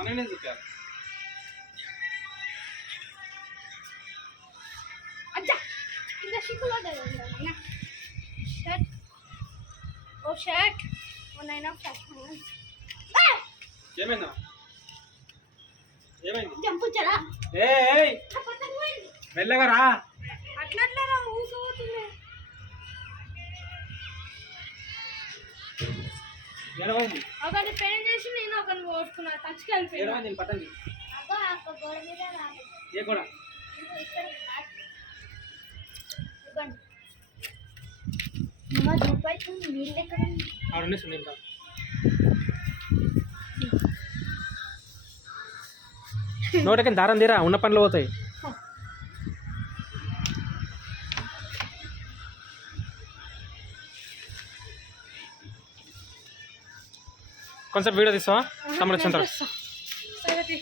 మననే చూపారు అచ్చా ఇంత షిక్కులో షర్ట్ ఓ షర్ట్ ఓ నైనా ఫ్యాషన్ ఏమైందా ఏమైంది జంపు చలా ఏయ్ మెల్లగా రా అట్లా అట్లా రా ఊసోతుంది ఏమైంది ఒకటి పెయింట్ చేసి నేను ఒకటి పోసుకున్నా టచ్కి వెళ్ళిపోయినా ఏమైంది నేను పట్టండి అబ్బా అక్క గోడ మీద రాలేదు ఏ కూడా ఇక్కడ ఇవ్వండి అమ్మ రూపాయలు నీళ్ళు ఎక్కడ ఆడునే సునీల్ రా నోటకి దారం తీరా ఉన్న పనులు పోతాయి కొంచెం వీడియో తీస్తావా తమ్ముడు వచ్చిన తర్వాత సరే